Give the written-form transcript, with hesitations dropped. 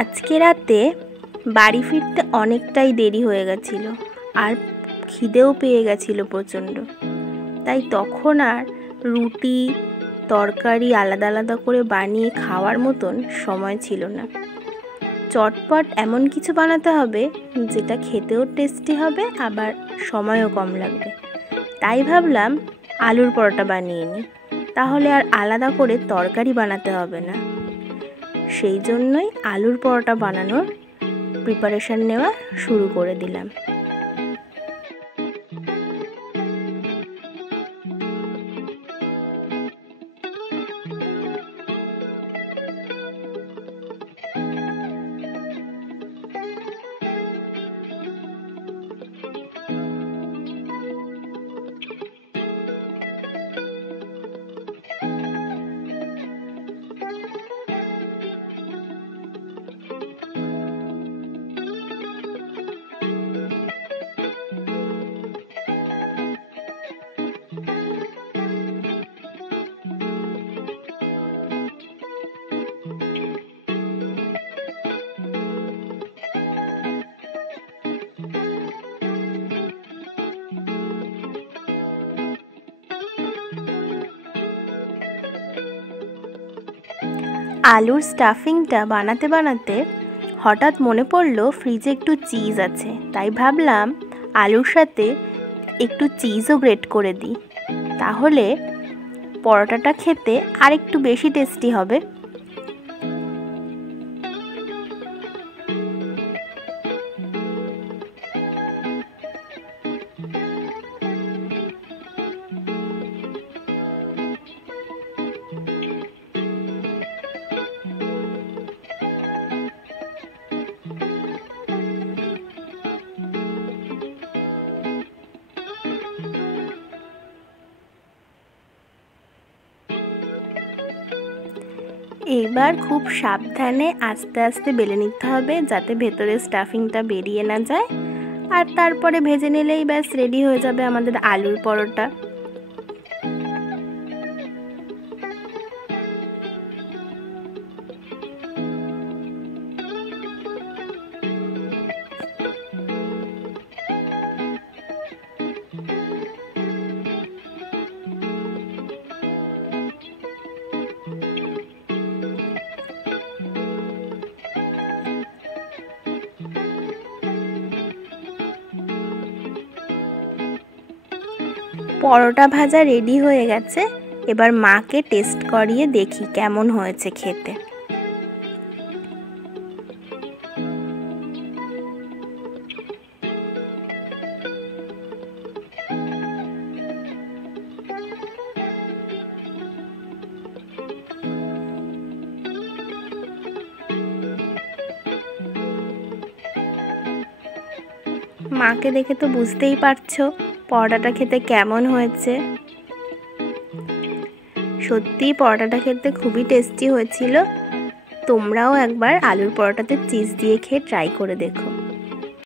আজকে রাতে বাড়ি ফিরতে অনেকটাই দেরি হয়ে গেছিল আর খিদেও পেয়ে গেছিল প্রচণ্ড। তাই তখন আর রুটি তরকারি আলাদা আলাদা করে বানিয়ে খাওয়ার মতন সময় ছিল না। চটপট এমন কিছু বানাতে হবে যেটা খেতেও টেস্টি হবে, আবার সময়ও কম লাগবে। তাই ভাবলাম আলুর পরোটা বানিয়ে নিই, তাহলে আর আলাদা করে তরকারি বানাতে হবে না। সেই জন্যই আলুর পরোটা বানানোর প্রিপারেশন নেওয়া শুরু করে দিলাম। আলুর স্টাফিংটা বানাতে বানাতে হঠাৎ মনে পড়লো ফ্রিজে একটু চিজ আছে, তাই ভাবলাম আলুর সাথে একটু চিজও গ্রেট করে দিই, তাহলে পরোটাটা খেতে আর একটু বেশি টেস্টি হবে। এবার খুব সাবধানে আস্তে আস্তে বেলে নিতে হবে যাতে ভেতরের স্টাফিংটা বেরিয়ে না যায়, আর তারপরে ভেজে নিলেই ব্যাস রেডি হয়ে যাবে আমাদের আলুর পরোটা। পরোটা ভাজা রেডি হয়ে গেছে, এবার মাকে টেস্ট করিয়ে দেখি কেমন হয়েছে খেতে। মাকে দেখে তো বুঝতেই পারছো পরোটাটা খেতে কেমন হয়েছে। সত্যিই পরোটাটা খেতে খুবই টেস্টি হয়েছিল। তোমরাও একবার আলুর পরোটাতে চিজ দিয়ে খেয়ে ট্রাই করে দেখো।